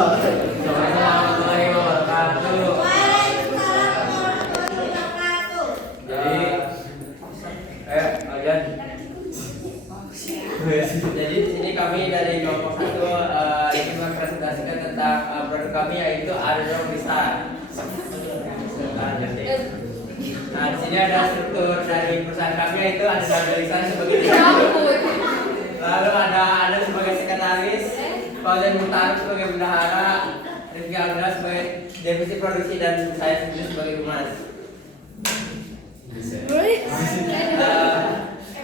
warahmatullahi wabarakatuh. Jadi di sini kami dari kelompok 1 ingin mempresentasikan tentang produk kami, yaitu Aerodrome Vista. Nah, di sini ada struktur dari perusahaan kami, yaitu ada Dalisan sebagai direktur, lalu ada sebagai sekretaris, Fauzan Muhtar sebagai bendahara, Rizky Alda sebagai divisi produksi, dan saya sendiri sebagai humas.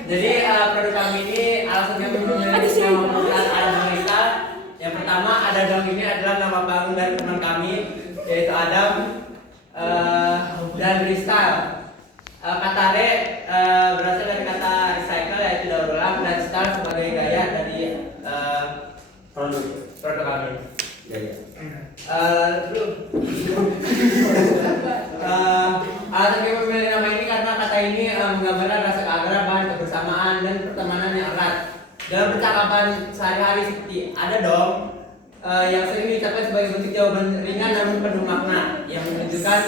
Jadi produk kami ini alasannya memiliki nama perusahaan Aerodrome Vista. Yang pertama, ada dong ini adalah nama panggung dari teman kami, yaitu Adam dan Ristal. Kata re berasal dari kata recycle, yaitu daur ulang, dan style sebagai gaya dari produk kami. Alasan kami memilih nama ini karena kata ini menggambarkan rasa keakraban, kebersamaan, dan pertemanan yang erat. Dalam percakapan sehari-hari seperti ada dong yang sering diucapkan sebagai bentuk jawaban ringan namun penuh makna yang menunjukkan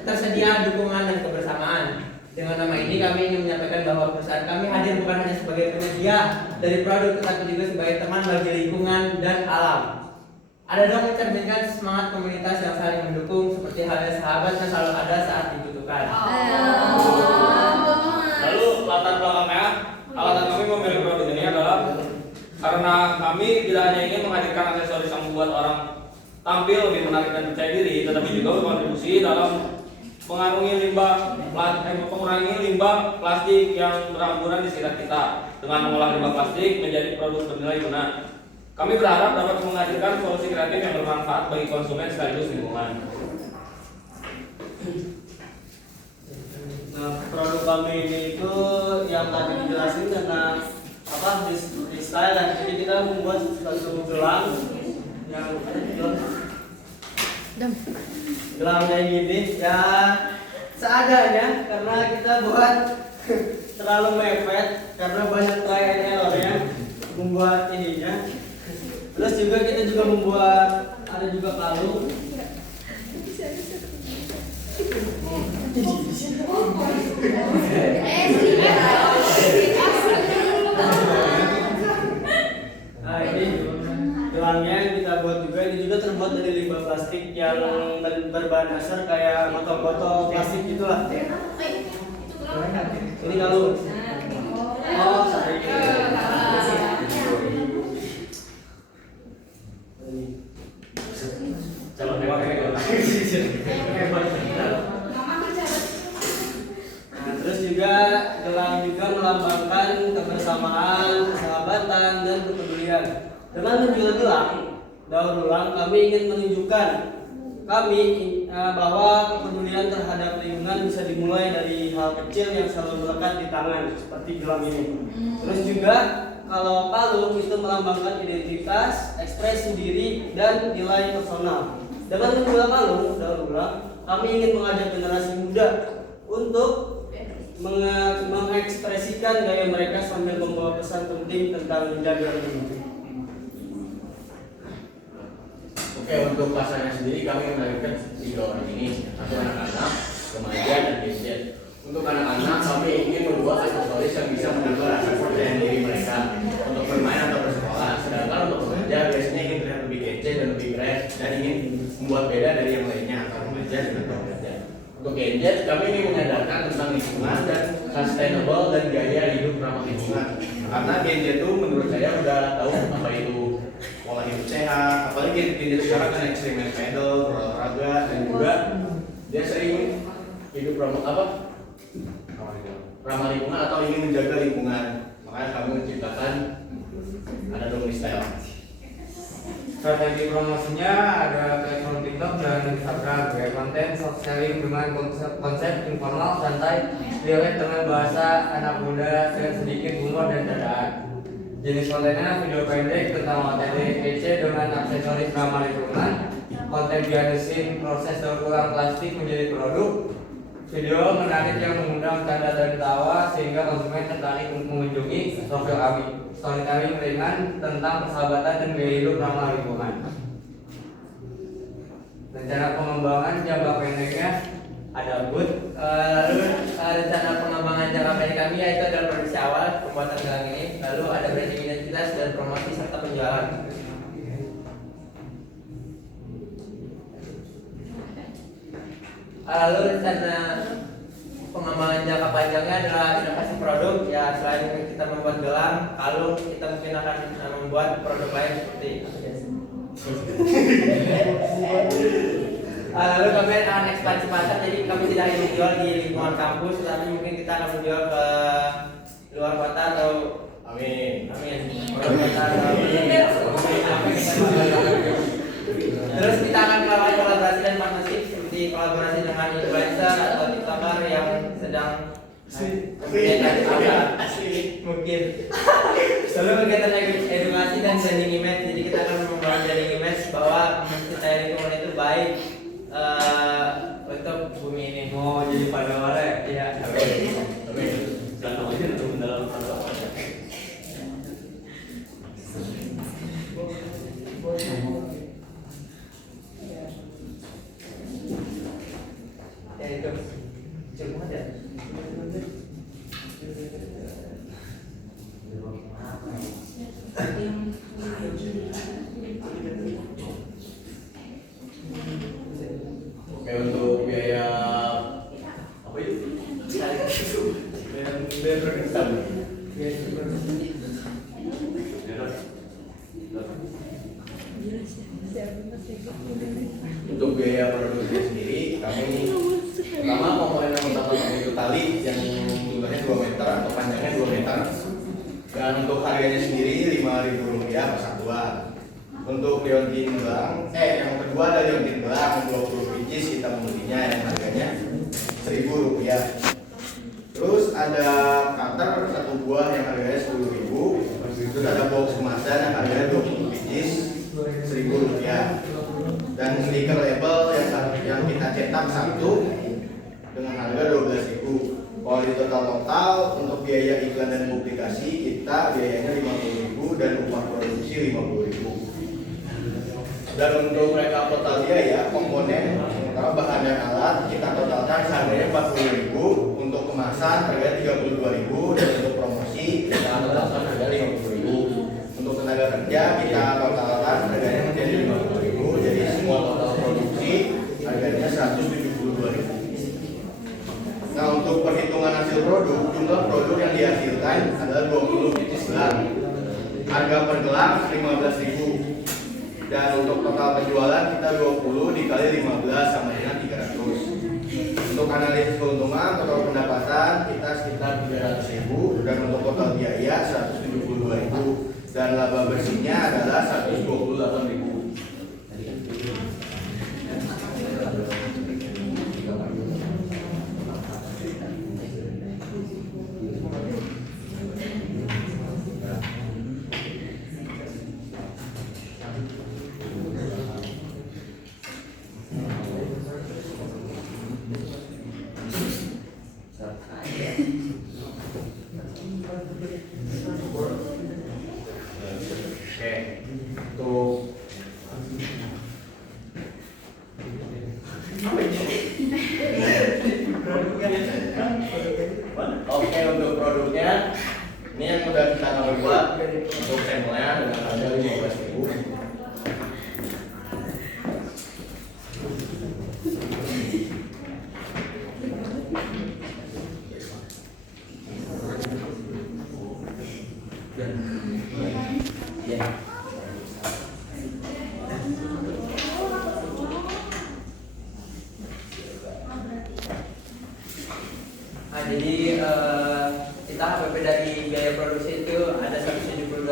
ketersediaan dukungan dan kebersamaan. Dengan nama ini kami ingin menyampaikan bahwa perusahaan kami hadir bukan hanya sebagai penyedia dari produk, tetapi juga sebagai teman bagi lingkungan dan alam. Ada dong mencerminkan semangat komunitas yang saling mendukung, seperti halnya sahabat yang selalu ada saat dibutuhkan. Lalu latar belakangnya, alasan kami memilih produk ini adalah karena kami tidak hanya ingin menghadirkan aksesoris yang membuat orang tampil lebih menarik dan percaya diri, tetapi juga berkontribusi dalam mengurangi limbah plastik yang berhamburan di sekitar kita dengan mengolah limbah plastik menjadi produk bernilai guna. Kami berharap dapat menghadirkan solusi kreatif yang bermanfaat bagi konsumen sekaligus lingkungan. Nah, produk kami ini itu yang tadi dijelasin karena freestyle, dan jadi kita membuat suatu gelang yang gelang kayak gini ya seadanya, karena kita buat terlalu mepet karena banyak try and error-nya membuat ininya. Terus juga kita juga membuat ada juga kalung. Nah, ini gelangnya yang kita buat juga, ini juga terbuat dari limbah plastik yang berbahan dasar kayak botol-botol plastik gitulah. Ini kalung. Oh, sorry. Nah, terus juga gelang juga melambangkan kebersamaan, kesahabatan, dan kepedulian. Dengan menjual gelang daur ulang, kami ingin menunjukkan bahwa kepedulian terhadap lingkungan bisa dimulai dari hal kecil yang selalu melekat di tangan, seperti gelang ini. Terus juga kalau kalung itu melambangkan identitas, ekspresi diri, dan nilai personal. Dengan menjual kalung daur ulang, kami ingin mengajak generasi muda untuk mengekspresikan gaya mereka sambil membawa pesan penting tentang menjaga lingkungan. Oke, untuk pasarnya sendiri kami menargetkan 3 orang ini, satu anak-anak, remaja, dan gadget. Untuk anak-anak kami ingin membuat aksesoris yang bisa menambah rasa percaya diri mereka untuk bermain atau bersekolah. Sedangkan untuk remaja biasanya ingin terlihat lebih gadget dan lebih keren dan ingin membuat beda dari yang lainnya antara remaja dengan remaja. Untuk gadget kami ingin menyadarkan tentang lingkungan dan sustainable dan gaya hidup ramah lingkungan. Karena gadget itu menurut saya udah tahu apa itu pola hidup sehat, apalagi gadget sekarang kan ekstrim pedal, olahraga, dan juga dia sering hidup ramah lingkungan atau ingin menjaga lingkungan. Makanya kami menciptakan Aerodrome Style. Strategi promosinya ada platform TikTok dan Instagram, gaya konten soft selling dengan konsep informal, santai, relate dengan bahasa anak muda dengan sedikit humor dan candaan. Jenis kontennya video pendek tentang OTT kece dengan aksesoris ramah lingkungan, konten behind the scene proses daur ulang plastik menjadi produk, video menarik yang mengundang tanda dan tawa sehingga konsumen tertarik untuk mengunjungi profil kami. Storytelling ringan tentang persahabatan dan gaya hidup ramah lingkungan. Rencana pengembangan jangka pendeknya ada booth. Lalu rencana pengembangan jangka pendek kami yaitu adalah produksi awal pembuatan gelang ini, lalu ada branding identitas dan promosi serta penjualan. Lalu rencana pengembangan jangka panjangnya adalah inovasi produk. Ya, selain kita membuat gelang, kalung, kita mungkin akan membuat produk lain seperti lalu kami akan ekspansi pasar, jadi kami tidak hanya menjual di lingkungan kampus, tapi mungkin kita akan menjual ke luar kota atau Amin. luar kota atau terus kita akan melakukan kolaborasi dan partnership seperti kolaborasi dengan influencer atau tiktoker yang sedang mungkin selalu kegiatan edukasi dan branding image. Jadi kita akan membangun branding image bahwa mencintai lingkungan itu baik untuk bumi ini. Mau jadi pagawara ya? Iya. Amin. Jangan aja untuk mendalam pagawara. Ya itu. Cuma ada. Oke, untuk biaya apa itu? Biaya produksi. Untuk biaya produksi sendiri, kami pertama komponen yang utama kami itu tali yang jumlahnya 2 meter atau panjangnya 2 meter. Dan untuk harganya sendiri Rp5.000 per satuan. Untuk liontin gelang, yang kedua ada liontin gelang 20 pieces kita membelinya yang harganya Rp1.000. Terus ada cutter 1 buah yang harganya Rp10.000. Terus ada box kemasan yang harganya 20 pieces Rp1.000. Dan stiker label yang kita cetak 1 dengan harga Rp12.000. Kalau di total untuk biaya iklan dan publikasi kita biayanya Rp50.000 dan upah produksi Rp50.000. Dan untuk mereka total biaya komponen sementara bahan dan alat kita totalkan harganya Rp40.000, untuk kemasan harganya Rp32.000 dan untuk promosi kita totalkan harga Rp50.000. Untuk tenaga kerja kita totalkan harganya menjadi Rp50.000, jadi semua total produksi harganya Rp172.000. Nah, untuk perhitungan hasil produk, jumlah produk yang dihasilkan adalah 20 pieces gelang. Harga per gelang Rp15.000. Dan untuk total penjualan kita 20 dikali 15 sama dengan 300. Untuk analisis keuntungan, total pendapatan kita sekitar 300.000 dan untuk total biaya 172.000 dan laba bersihnya adalah 128.000. Oke, untuk produknya ini yang sudah kita buat untuk sampelnya dengan harga Rp15.000. Nah, jadi kita HPP dari biaya produksi itu ada 172.000.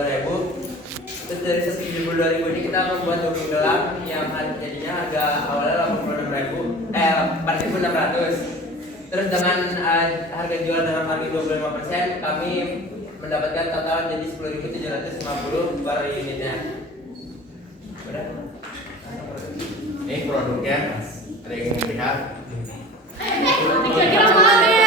Terus dari 172.000 ini kita membuat 20 gelang yang jadinya harga awalnya 86.000, 4.600. Terus dengan harga jual dengan harga 25%, kami mendapatkan total jadi 10.750 per unitnya. Udah? Ini produknya, ada yang ingin lihat? Kira-kira mau ya?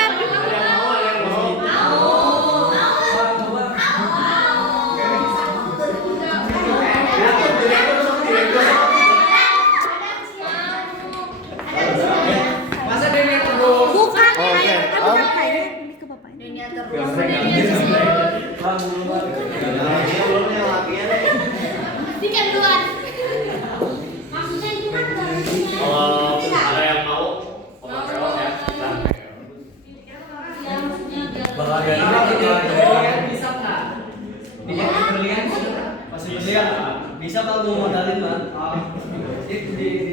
ide